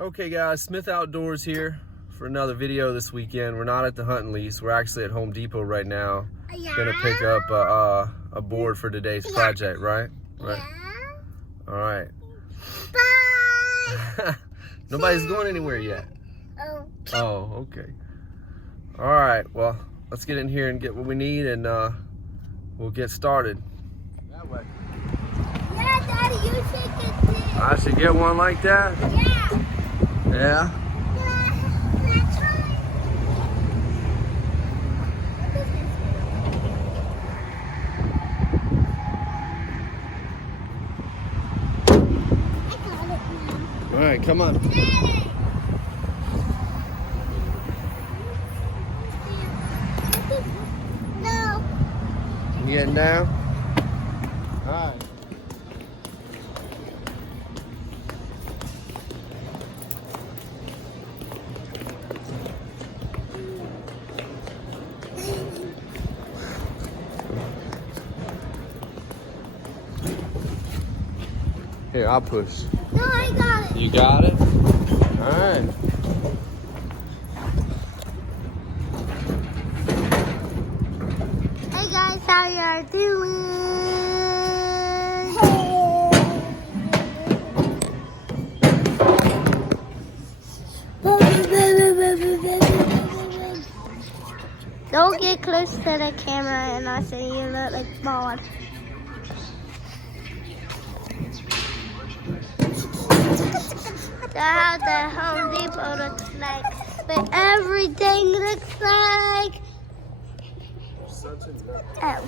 Okay guys, Smith Outdoors here for another video this weekend. We're not at the hunt and lease. We're actually at Home Depot right now. Gonna pick up a board for today's project, right? Right. All right. Bye. Nobody's going anywhere yet. Oh. Oh, okay. All right, well, let's get in here and get what we need and we'll get started. That way. Yeah, Daddy, you take it too. I should get one like that? Yeah. Yeah? That's right. I got it now. All right, come on. Daddy. No. You getting down? All right. Here, I'll push. No, I got it. You got it? All right. Hey guys, how y'all doing? Don't get close to the camera and I say you look like small. That's how the Home Depot looks like. But everything looks like. Oh.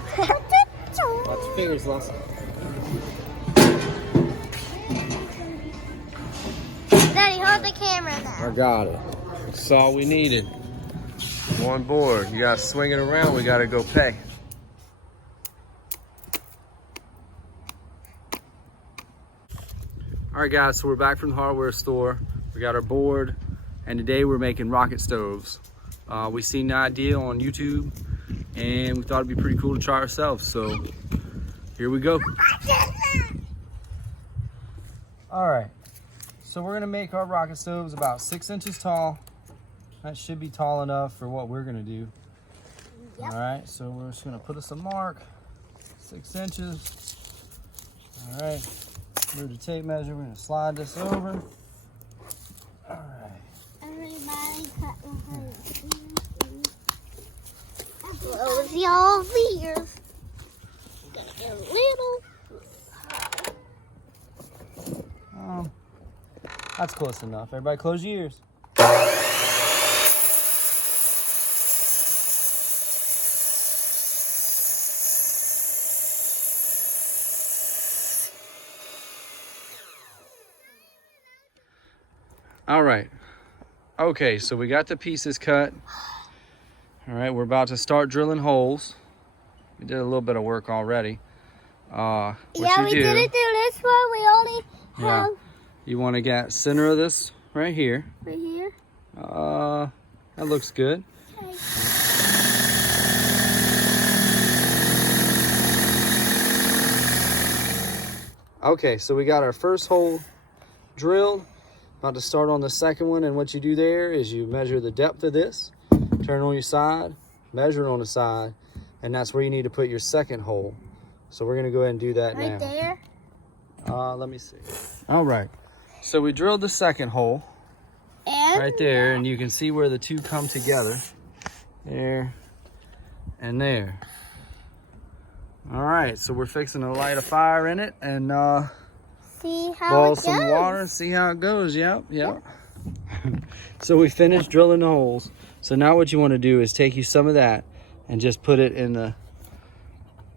Lots of fingers, lots. Daddy, hold the camera now. I got it. That's all we needed. One board. You gotta swing it around. We gotta go pay. All right, guys. So we're back from the hardware store. We got our board, and today we're making rocket stoves. We seen the idea on YouTube, and we thought it'd be pretty cool to try ourselves. So here we go. All right. So we're gonna make our rocket stoves about 6 inches tall. That should be tall enough for what we're gonna do. Yep. All right, so we're just gonna put us a mark, 6 inches. All right, move the tape measure, we're gonna slide this over. All right. Everybody cut your hair. Close your ears. Gonna get a little. That's close enough. Everybody close your ears. All right. Okay, so we got the pieces cut. All right, we're about to start drilling holes. We did a little bit of work already. What Yeah, you we do, didn't do this one. We only have you want to get center of this right here. right here. That looks good. Okay. Okay, so we got our first hole drilled. About to start on the second one, and what you do there is you measure the depth of this, turn on your side, measure it on the side, and that's where you need to put your second hole. So we're gonna go ahead and do that Right now. there. Let me see. All right, so we drilled the second hole And right there, and you can see where the two come together. There and there. All right, so we're fixing to light a fire in it and see how boil it some goes. water and see how it goes. Yep. So we finished drilling the holes. So now what you want to do is take you some of that and just put it in the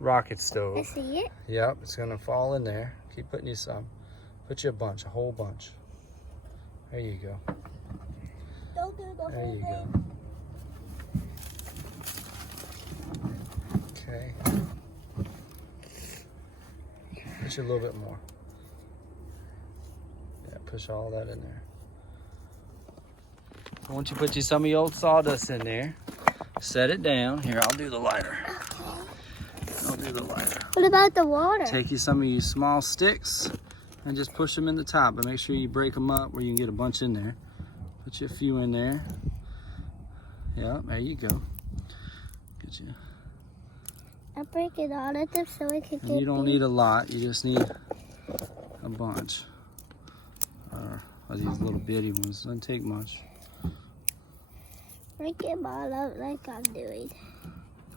rocket I stove. see it. Yep, it's gonna fall in there. Keep putting you some. Put you a bunch, a whole bunch. There you go. Don't do the There whole you thing. go. Okay. Push a little bit more. Yeah, push all that in there. Once you put you some of your old sawdust in there, set it down. Here, I'll do the lighter. I'll do the lighter. What about the water? Take you some of your small sticks and just push them in the top, but make sure you break them up where you can get a bunch in there. Put you a few in there. Yeah, there you go. Get you. I break it all of them so we can And get you don't need a lot, you just need a bunch. Or these little bitty ones, doesn't take much. break them all up like I'm doing.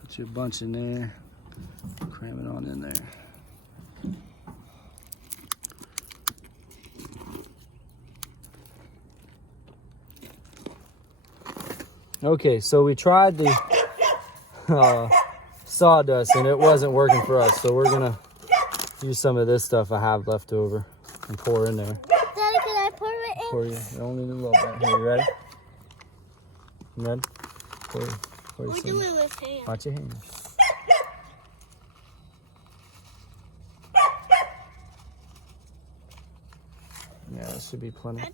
Put you a bunch in there, cram it on in there. Okay, so we tried the sawdust and it wasn't working for us, so we're gonna use some of this stuff I have left over and pour in there. Daddy, can I pour it in? Pour you only a little bit. Here, you ready? You ready? Pour you We're some. doing it with hands. Watch your hands. Yeah, that should be plenty.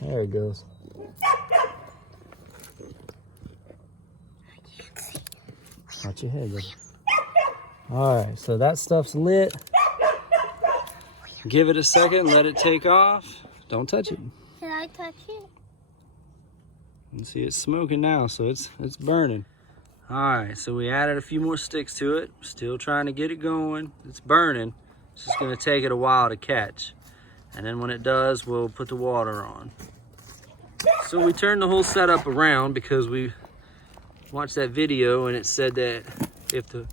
There it goes. Watch your head, buddy. All right, so that stuff's lit. Give it a second, let it take off. Don't touch it. Can I touch it? You see it's smoking now, so it's burning. All right, so we added a few more sticks to it. Still trying to get it going. It's burning. It's just gonna take it a while to catch. And then when it does, we'll put the water on. So we turned the whole setup around because we watched that video and it said that if the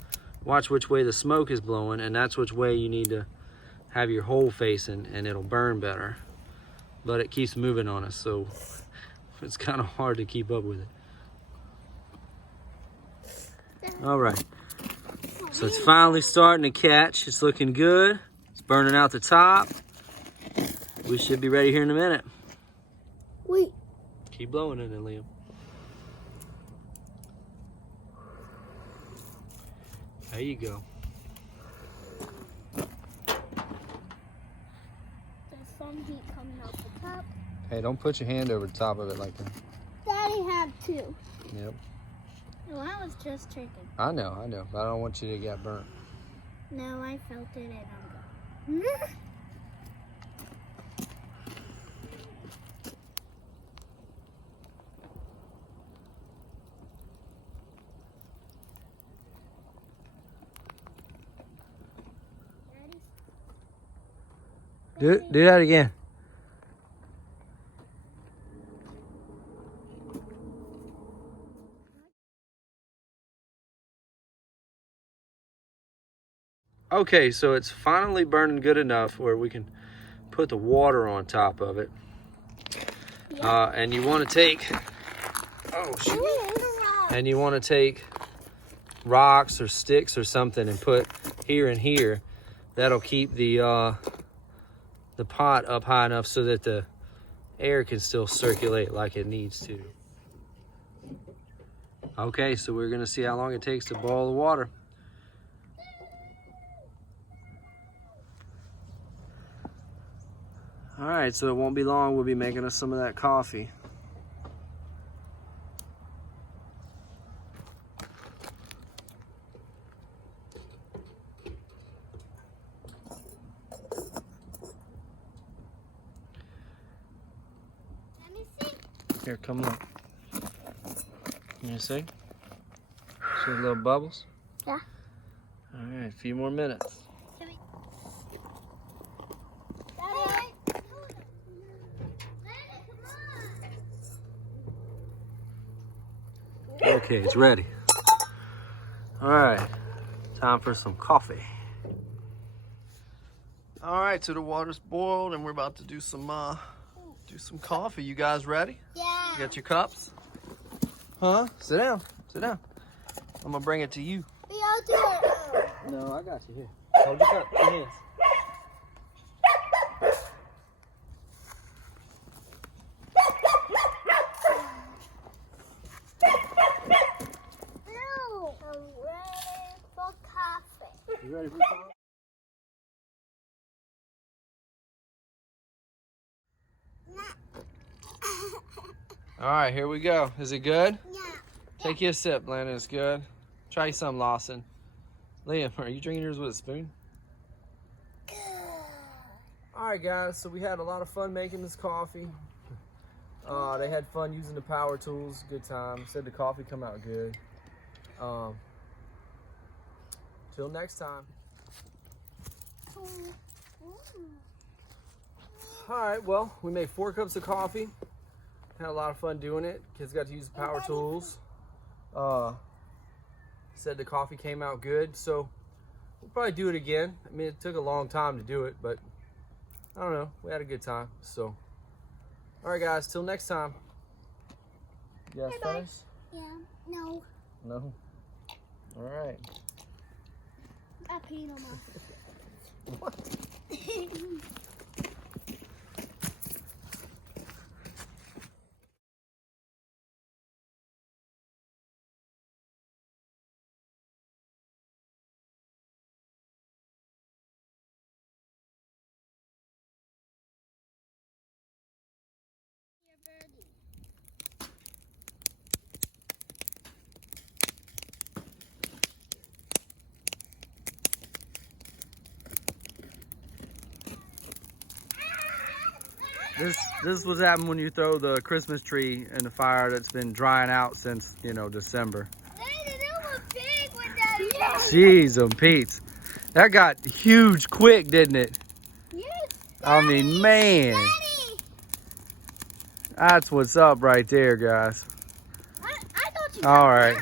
watch which way the smoke is blowing, and that's which way you need to have your hole facing, and it'll burn better. But it keeps moving on us, so it's kind of hard to keep up with it. All right, so it's finally starting to catch. It's looking good. It's burning out the top. We should be ready here in a minute. Wait. Keep blowing it in, Liam. There you go. There's some heat coming off the top. Hey, don't put your hand over the top of it like that. Daddy had two. Yep. No, I was just checking. I know, but I don't want you to get burnt. No, I felt it and I'm going. Do that again. Okay, so it's finally burning good enough where we can put the water on top of it. And you want to take, and you want to take rocks or sticks or something and put here and here. That'll keep the pot up high enough so that the air can still circulate like it needs to. Okay, so we're gonna see how long it takes to boil the water. All right, so it won't be long. We'll be making us some of that coffee. Here, come look. You see? See the little bubbles? Yeah. All right, a few more minutes. Daddy. Okay, it's ready. All right, time for some coffee. All right, so the water's boiled and we're about to do some coffee. You guys ready? Yeah. You got your cups? Huh? Sit down. Sit down. I'm gonna bring it to you. We all do it. No, I got you here. Hold your cup. Your hands. No. I'm ready for coffee. You ready for coffee? All right, here we go. Is it good? Yeah. Take you a sip, Landon. It's good. Try some, Lawson. Liam, are you drinking yours with a spoon? Good. All right, guys. So we had a lot of fun making this coffee. They had fun using the power tools. Good time. Said the coffee come out good. Till next time. All right. Well, we made 4 cups of coffee. Had a lot of fun doing it. Kids got to use the power tools. Said the coffee came out good. So we'll probably do it again. I mean, it took a long time to do it, but I don't know. We had a good time. So, all right, guys. Till next time. You guys finished? Yeah. No. No. All right. I peed on my. What? Birdie. This is what's happened when you throw the Christmas tree in the fire that's been drying out since, you know, December. Jeez, Pete. That got huge quick, didn't it? Yes. I mean, man. Daddy. That's what's up right there, guys. I thought you All right.